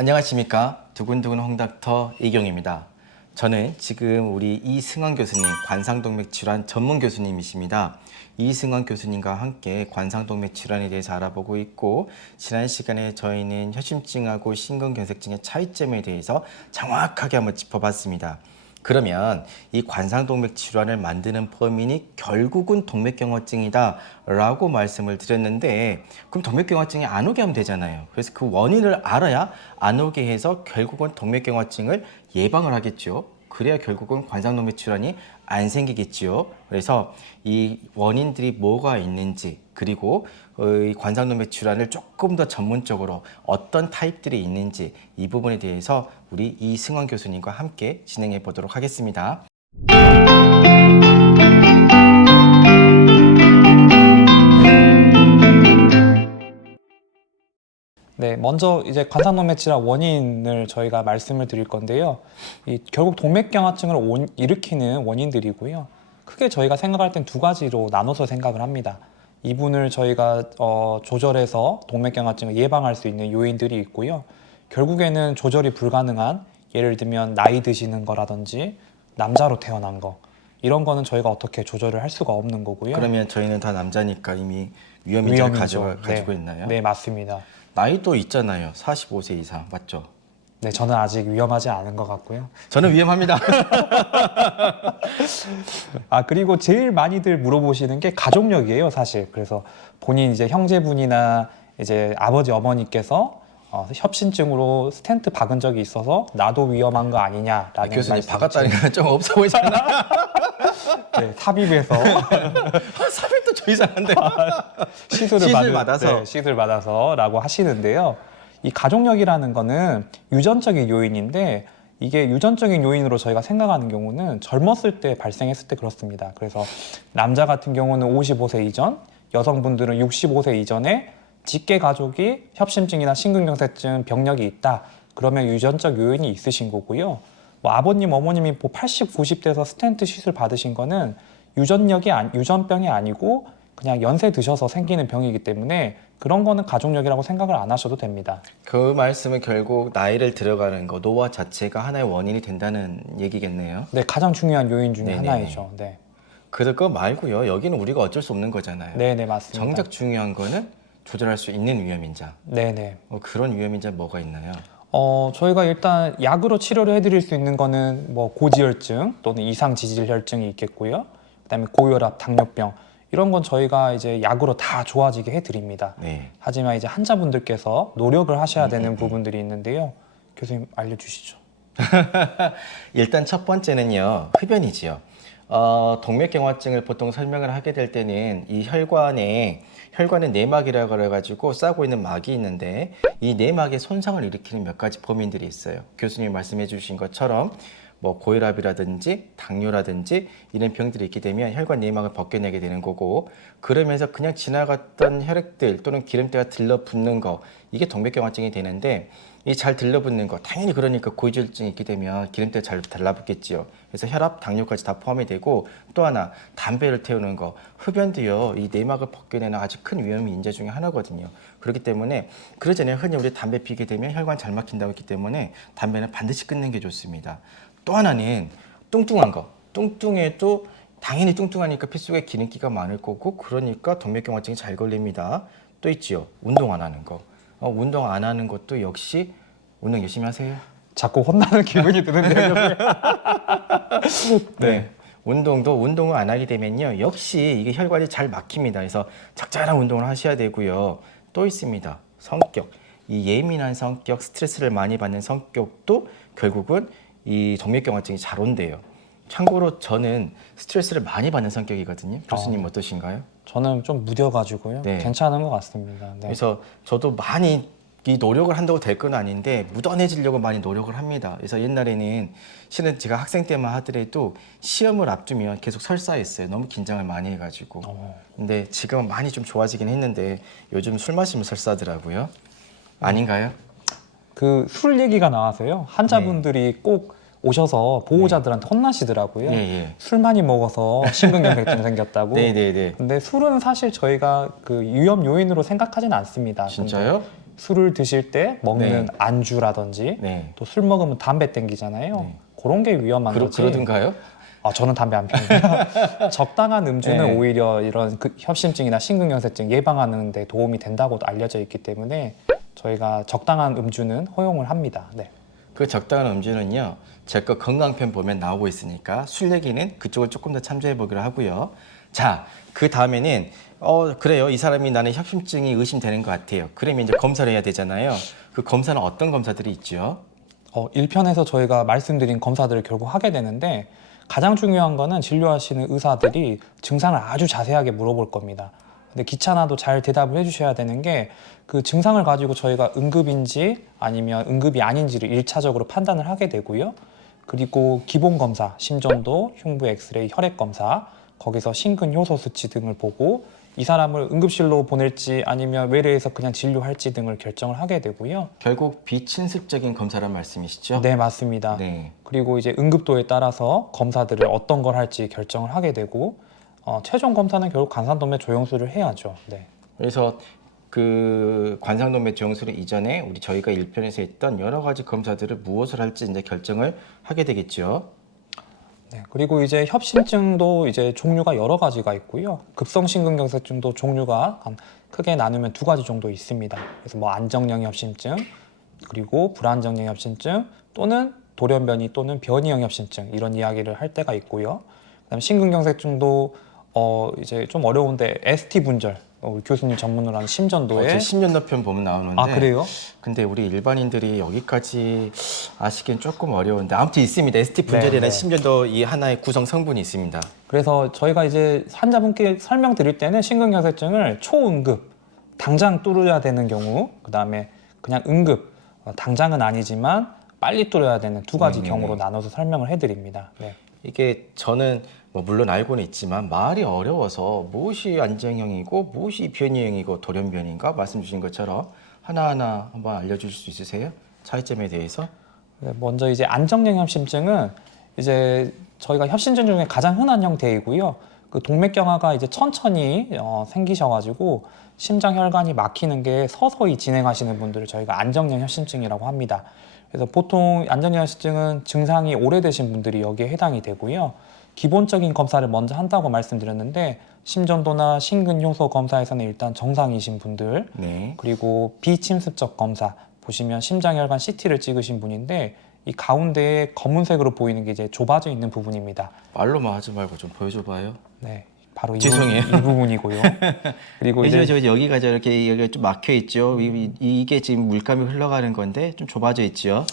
안녕하십니까 두근두근 홍닥터 이경입니다. 저는 지금 우리 이승환 교수님 관상동맥 질환 전문 교수님이십니다. 이승환 교수님과 함께 관상동맥 질환에 대해서 알아보고 있고 지난 시간에 저희는 혈심증하고 심근경색증의 차이점에 대해서 정확하게 한번 짚어봤습니다. 그러면 이 관상동맥 질환을 만드는 범인이 결국은 동맥경화증이다 라고 말씀을 드렸는데 그럼 동맥경화증이 안 오게 하면 되잖아요. 그래서 그 원인을 알아야 안 오게 해서 결국은 동맥경화증을 예방을 하겠죠. 그래야 결국은 관상동맥 질환이 안 생기겠지요. 그래서 이 원인들이 뭐가 있는지 그리고 관상동맥 질환을 조금 더 전문적으로 어떤 타입들이 있는지 이 부분에 대해서 우리 이승원 교수님과 함께 진행해 보도록 하겠습니다. 네, 먼저 이제 관상동맥 질환 원인을 저희가 말씀을 드릴 건데요. 이 결국 동맥경화증을 온- 일으키는 원인들이고요. 크게 저희가 생각할 땐 두 가지로 나눠서 생각을 합니다. 이분을 저희가 어, 조절해서 동맥경화증을 예방할 수 있는 요인들이 있고요. 결국에는 조절이 불가능한 예를 들면 나이 드시는 거라든지 남자로 태어난 거 이런 거는 저희가 어떻게 조절을 할 수가 없는 거고요. 그러면 저희는 다 남자니까 이미 위험 인자를 가지고, 가지고 네. 있나요? 네, 맞습니다. 나이도 있잖아요. 45세 이상 맞죠? 네, 저는 아직 위험하지 않은 것 같고요. 저는 위험합니다. 아 그리고 제일 많이들 물어보시는 게 가족력이에요 사실 그래서 본인 이제 형제분이나 이제 아버지 어머니께서 어, 협신증으로 스텐트 박은 적이 있어서 나도 위험한 거 아니냐라는 아, 교수님 말씀을 박았다니까 좀 없어 보이잖아. 네, 삽입해서 사백도 저 이상한데. 시술을 시술 받은- 받아서. 네, 시술 받아서라고 하시는데요. 이 가족력이라는 거는 유전적인 요인인데 이게 유전적인 요인으로 저희가 생각하는 경우는 젊었을 때 발생했을 때 그렇습니다. 그래서 남자 같은 경우는 55세 이전, 여성분들은 65세 이전에 직계 가족이 협심증이나 심근경색증 병력이 있다. 그러면 유전적 요인이 있으신 거고요. 뭐 아버님, 어머님이 뭐 80, 90대에서 스텐트 시술 받으신 거는 유전력이 안, 유전병이 아니고 그냥 연세 드셔서 생기는 병이기 때문에 그런 거는 가족력이라고 생각을 안 하셔도 됩니다. 그 말씀은 결국 나이를 들어가는 거, 노화 자체가 하나의 원인이 된다는 얘기겠네요. 네, 가장 중요한 요인 중에 네네네. 하나이죠. 네. 그거 말고요. 여기는 우리가 어쩔 수 없는 거잖아요. 네, 네, 맞습니다. 정작 중요한 거는 조절할 수 있는 위험인자. 네, 네. 어, 그런 위험인자 뭐가 있나요? 어, 저희가 일단 약으로 치료를 해드릴 수 있는 거는 뭐 고지혈증 또는 이상 지질혈증이 있겠고요. 그다음에 고혈압, 당뇨병 이런 건 저희가 이제 약으로 다 좋아지게 해드립니다. 네. 하지만 이제 환자분들께서 노력을 하셔야 음, 되는 부분들이 있는데요. 교수님 알려주시죠. 일단 첫 번째는요 흡연이지요. 어, 동맥경화증을 보통 설명을 하게 될 때는 이 혈관에 혈관에 내막이라고 그래가지고 싸고 있는 막이 있는데 이 내막에 손상을 일으키는 몇 가지 범인들이 있어요. 교수님 말씀해 주신 것처럼 뭐 고혈압이라든지 당뇨라든지 이런 병들이 있게 되면 혈관 내막을 벗겨내게 되는 거고 그러면서 그냥 지나갔던 혈액들 또는 기름때가 들러붙는 거 이게 동맥경화증이 되는데 이 잘 들러붙는 거 당연히 그러니까 고지혈증이 있게 되면 기름때 잘 달라붙겠지요. 그래서 혈압, 당뇨까지 다 포함이 되고 또 하나 담배를 태우는 거, 흡연도요 이 내막을 벗겨내는 아주 큰 위험이 인자 중에 하나거든요. 그렇기 때문에 그러잖아요. 흔히 우리 담배 피게 되면 혈관 잘 막힌다고 했기 때문에 담배는 반드시 끊는 게 좋습니다. 또 하나는 뚱뚱한 거, 뚱뚱해도 당연히 뚱뚱하니까 피 속에 기름기가 많을 거고 그러니까 동맥경화증이 잘 걸립니다. 또 있지요. 운동 안 하는 거. 어, 운동 안 하는 것도 역시 운동 열심히 하세요. 자꾸 혼나는 기분이 드는데요. 네. 운동도 운동을 안 하게 되면요. 역시 이게 혈관이 잘 막힙니다. 그래서 적절한 운동을 하셔야 되고요. 또 있습니다. 성격. 이 예민한 성격, 스트레스를 많이 받는 성격도 결국은 이 동맥경화증이 잘 온대요. 참고로 저는 스트레스를 많이 받는 성격이거든요. 교수님 어떠신가요? 저는 좀 무뎌가지고요. 네. 괜찮은 것 같습니다. 네. 그래서 저도 많이 이 노력을 한다고 될 건 아닌데 묻어내지려고 많이 노력을 합니다. 그래서 옛날에는 실은 제가 학생 때만 하더라도 시험을 앞두면 계속 설사했어요. 너무 긴장을 많이 해가지고. 어. 근데 지금은 많이 좀 좋아지긴 했는데 요즘 술 마시면 설사더라고요. 아닌가요? 그 술 얘기가 나와서요. 환자분들이 꼭 오셔서 보호자들한테 혼나시더라고요. 네. 예, 예. 술 많이 먹어서 심근경색증 생겼다고. 네 네 네. 근데 술은 사실 저희가 그 위험 요인으로 생각하진 않습니다. 진짜요? 술을 드실 때 먹는 네. 안주라든지 네. 또 술 먹으면 담배 땡기잖아요. 네. 그런 게 위험한 그러, 거지. 그러든가요? 아, 저는 담배 안 피우고요. 적당한 음주는 네. 오히려 이런 그 협심증이나 심근경색증 예방하는 데 도움이 된다고도 알려져 있기 때문에 저희가 적당한 음주는 허용을 합니다. 네. 그 적당한 음주는요. 제 거 건강편 보면 나오고 있으니까 술 얘기는 그쪽을 조금 더 참조해 보기로 하고요. 자, 그 다음에는 어 그래요. 이 사람이 나는 협심증이 의심되는 것 같아요. 그러면 이제 검사를 해야 되잖아요. 그 검사는 어떤 검사들이 있죠? 어, 1편에서 저희가 말씀드린 검사들을 결국 하게 되는데 가장 중요한 거는 진료하시는 의사들이 증상을 아주 자세하게 물어볼 겁니다. 근데 귀찮아도 잘 대답을 해주셔야 되는 게 그 증상을 가지고 저희가 응급인지 아니면 응급이 아닌지를 일차적으로 판단을 하게 되고요. 그리고 기본 검사, 심전도, 흉부 엑스레이, 혈액 검사, 거기서 심근 효소 수치 등을 보고 이 사람을 응급실로 보낼지 아니면 외래에서 그냥 진료할지 등을 결정을 하게 되고요. 결국 비친습적인 검사란 말씀이시죠? 네, 맞습니다. 네. 그리고 이제 응급도에 따라서 검사들을 어떤 걸 할지 결정을 하게 되고 어, 최종 검사는 결국 간산동맥 조영술을 해야죠. 네. 그래서 그 관상동맥 조영술 이전에 우리 저희가 1편에서 했던 여러 가지 검사들을 무엇을 할지 이제 결정을 하게 되겠죠. 네. 그리고 이제 협심증도 이제 종류가 여러 가지가 있고요. 급성심근경색증도 종류가 한 크게 나누면 두 가지 정도 있습니다. 그래서 뭐 안정형 협심증 그리고 불안정형 협심증 또는 돌연변이 또는 변이형 협심증 이런 이야기를 할 때가 있고요. 그다음에 심근경색증도 어 이제 좀 어려운데 ST 분절 어, 우리 교수님 전문으로 하는 심전도에 어제 10년도 편 보면 나오는데 아 그래요? 근데 우리 일반인들이 여기까지 아시기엔 조금 어려운데 아무튼 있습니다. ST 분절이라는 네, 네. 10년도 이 하나의 구성 성분이 있습니다. 그래서 저희가 이제 환자분께 설명드릴 때는 심근경색증을 초응급 당장 뚫어야 되는 경우 그다음에 그냥 응급 어, 당장은 아니지만 빨리 뚫어야 되는 두 가지 네, 네, 경우로 네. 나눠서 설명을 해드립니다. 네. 이게 저는 뭐 물론 알고는 있지만 말이 어려워서 무엇이 안정형이고 무엇이 변이형이고 돌연변인가 말씀 주신 것처럼 하나하나 한번 알려주실 수 있으세요? 차이점에 대해서? 네, 먼저 이제 안정형 협심증은 이제 저희가 협심증 중에 가장 흔한 형태이고요. 그 동맥경화가 이제 천천히 어, 생기셔가지고 심장 혈관이 막히는 게 서서히 진행하시는 분들을 저희가 안정형 협심증이라고 합니다. 그래서 보통 안정형 협심증은 증상이 오래되신 분들이 여기에 해당이 되고요. 기본적인 검사를 먼저 한다고 말씀드렸는데 심전도나 심근효소 검사에서는 일단 정상이신 분들 네. 그리고 비침습적 검사 보시면 심장혈관 CT를 찍으신 분인데 이 가운데에 검은색으로 보이는 게 이제 좁아져 있는 부분입니다. 말로만 하지 말고 좀 보여줘봐요. 네, 바로 이, 죄송해요. 부분, 이 부분이고요. 그리고 이제 저 여기가 저렇게 여기가 좀 막혀 있죠. 이, 이- 이게 지금 물감이 흘러가는 건데 좀 좁아져 있죠.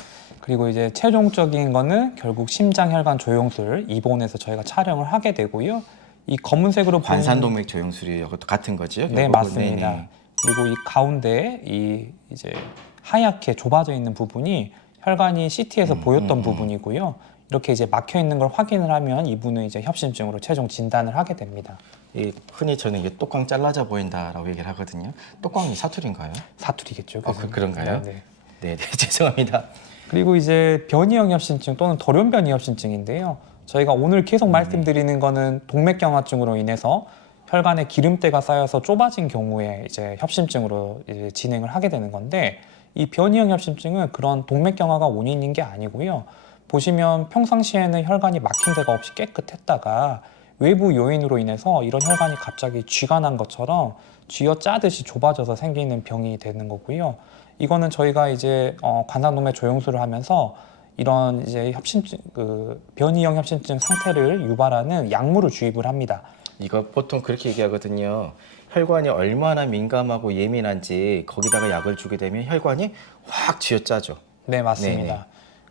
그리고 이제 최종적인 거는 결국 심장혈관 조영술 입원해서 저희가 촬영을 하게 되고요. 이 검은색으로 관산동맥 조영술이 이것도 같은 거죠? 네 결국은? 맞습니다. 네네. 그리고 이 가운데 이 이제 하얗게 좁아져 있는 부분이 혈관이 CT에서 음, 보였던 부분이고요. 이렇게 이제 막혀 있는 걸 확인을 하면 이분은 이제 협심증으로 최종 진단을 하게 됩니다. 이 흔히 저는 이게 똑광 잘라져 보인다라고 얘기를 하거든요. 똑광이 사투리인가요? 사투리겠죠. 어, 그- 그런가요? 네, 네. 네, 네 죄송합니다. 그리고 이제 변이형 협심증 또는 돌연변이 협심증인데요. 저희가 오늘 계속 말씀드리는 거는 동맥경화증으로 인해서 혈관에 기름때가 쌓여서 좁아진 경우에 이제 협심증으로 이제 진행을 하게 되는 건데 이 변이형 협심증은 그런 동맥경화가 원인인 게 아니고요. 보시면 평상시에는 혈관이 막힌 데가 없이 깨끗했다가 외부 요인으로 인해서 이런 혈관이 갑자기 쥐가 난 것처럼 쥐어 짜듯이 좁아져서 생기는 병이 되는 거고요. 이거는 저희가 이제 어, 관상동맥 조영술을 하면서 이런 이제 협심증 그 변이형 협심증 상태를 유발하는 약물을 주입을 합니다. 이거 보통 그렇게 얘기하거든요. 혈관이 얼마나 민감하고 예민한지 거기다가 약을 주게 되면 혈관이 확 쥐어짜죠. 네 맞습니다. 네네.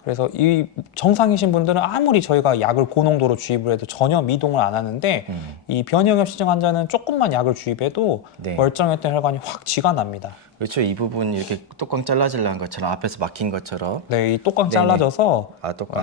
그래서 이 정상이신 분들은 아무리 저희가 약을 고농도로 주입을 해도 전혀 미동을 안 하는데 음. 이 변이형 협심증 환자는 조금만 약을 주입해도 네. 멀쩡했던 혈관이 확 쥐가 납니다. 그렇죠. 이 부분 이렇게 뚜껑 잘라질라는 것처럼 앞에서 막힌 것처럼 네, 이 똑광 네네. 잘라져서 아 뚜껑.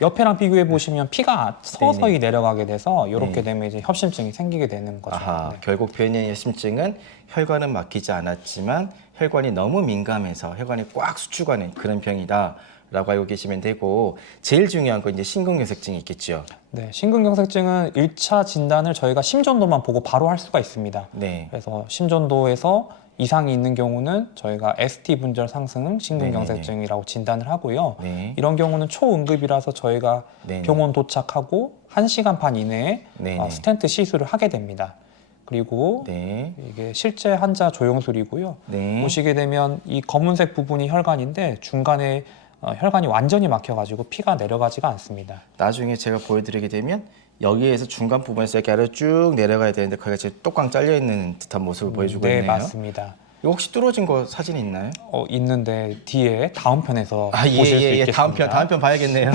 옆에랑 비교해 보시면 피가 서서히 내려가게 돼서 이렇게 네. 되면 이제 협심증이 생기게 되는 거죠. 아하, 네. 결국 변이의 심증은 혈관은 막히지 않았지만 혈관이 너무 민감해서 혈관이 꽉 수축하는 그런 병이다 라고 알고 계시면 되고 제일 중요한 건 이제 심근경색증이 있겠죠. 네, 심근경색증은 1차 진단을 저희가 심전도만 보고 바로 할 수가 있습니다. 네. 그래서 심전도에서 이상이 있는 경우는 저희가 ST 분절 상승 심근경색증이라고 진단을 하고요. 네. 이런 경우는 초응급이라서 저희가 네네. 병원 도착하고 1시간 반 이내에. 어, 스텐트 시술을 하게 됩니다. 그리고 네. 이게 실제 환자 조영술이고요. 네. 보시게 되면 이 검은색 부분이 혈관인데 중간에 어, 혈관이 완전히 막혀가지고 피가 내려가지가 않습니다. 나중에 제가 보여드리게 되면 여기에서 중간 부분에서 이렇게 아래로 쭉 내려가야 되는데 거기가 지금 똑꽝 잘려 있는 듯한 모습을 보여주고 네, 있네요. 맞습니다. 이거 혹시 뚫어진 거 사진 있나요? 어, 있는데 뒤에 다음 편에서 아, 예, 보실 수 예, 예. 있겠습니다. 다음 편, 다음 편 봐야겠네요.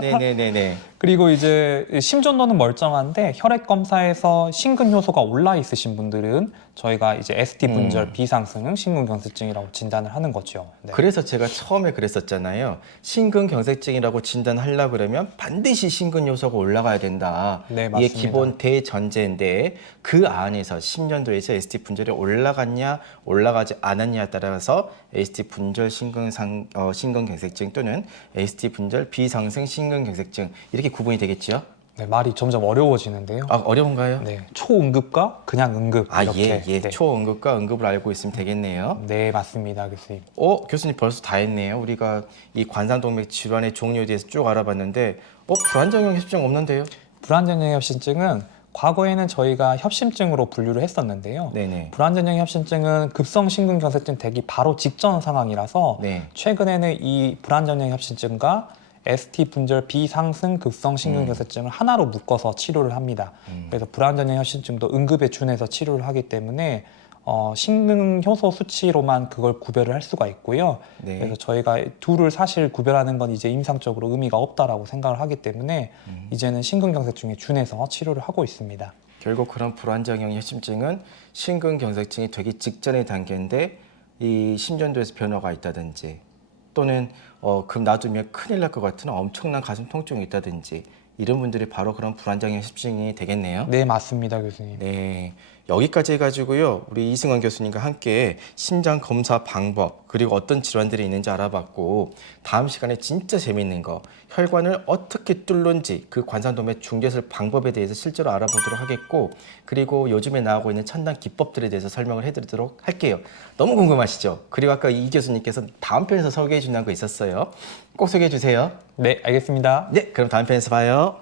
네네네네. 그리고 이제 심전도는 멀쩡한데 혈액 검사에서 심근 효소가 올라 있으신 분들은 저희가 이제 ST 분절 음. 비상승 심근경색증이라고 진단을 하는 거죠. 네. 그래서 제가 처음에 그랬었잖아요. 심근경색증이라고 진단하려 그러면 반드시 심근 요소가 올라가야 된다. 네, 이게 맞습니다. 기본 대전제인데 그 안에서 10년도에서 ST 분절이 올라갔냐 올라가지 않았냐에 따라서 ST 분절 심근상 어, 심근경색증 또는 ST 분절 비상승 심근경색증 이렇게 구분이 되겠죠? 네, 말이 점점 어려워지는데요. 아 어려운가요? 네, 초응급과 그냥 응급 아, 이렇게. 예, 예. 네. 초응급과 응급을 알고 있으면 되겠네요. 네, 맞습니다, 교수님. 어, 교수님 벌써 다 했네요. 우리가 이 관상동맥 질환의 종류에 대해서 쭉 알아봤는데, 어, 불안정형 협증 없는데요? 불안전형 협심증은 과거에는 저희가 협심증으로 분류를 했었는데요. 네네. 불안전형 협심증은 급성 심근경색증 되기 바로 직전 상황이라서 네. 최근에는 이 불안전형 협심증과 ST 분절 비상승 급성 심근경색증을 하나로 묶어서 치료를 합니다. 음. 그래서 불안전형 협심증도 응급에 준해서 치료를 하기 때문에 어, 심근 효소 수치로만 그걸 구별을 할 수가 있고요. 네. 그래서 저희가 둘을 사실 구별하는 건 이제 임상적으로 의미가 없다라고 생각을 하기 때문에 음. 이제는 심근경색증에 준해서 치료를 하고 있습니다. 결국 그런 불안정형 협심증은 심근경색증이 되기 직전의 단계인데, 이 심전도에서 변화가 있다든지, 또는 어, 금 놔두면 큰일 날 것 같은 엄청난 가슴 통증이 있다든지, 이런 분들이 바로 그런 불안정형 협심증이 되겠네요. 네, 맞습니다, 교수님. 네. 여기까지 해가지고요. 우리 이승원 교수님과 함께 심장 검사 방법, 그리고 어떤 질환들이 있는지 알아봤고, 다음 시간에 진짜 재밌는 거, 혈관을 어떻게 뚫는지, 그 관상도맥 중개술 방법에 대해서 실제로 알아보도록 하겠고, 그리고 요즘에 나오고 있는 첨단 기법들에 대해서 설명을 해드리도록 할게요. 너무 궁금하시죠? 그리고 아까 이 교수님께서 다음 편에서 소개해 준다는 거 있었어요. 꼭 소개해 주세요. 네, 알겠습니다. 네, 그럼 다음 편에서 봐요.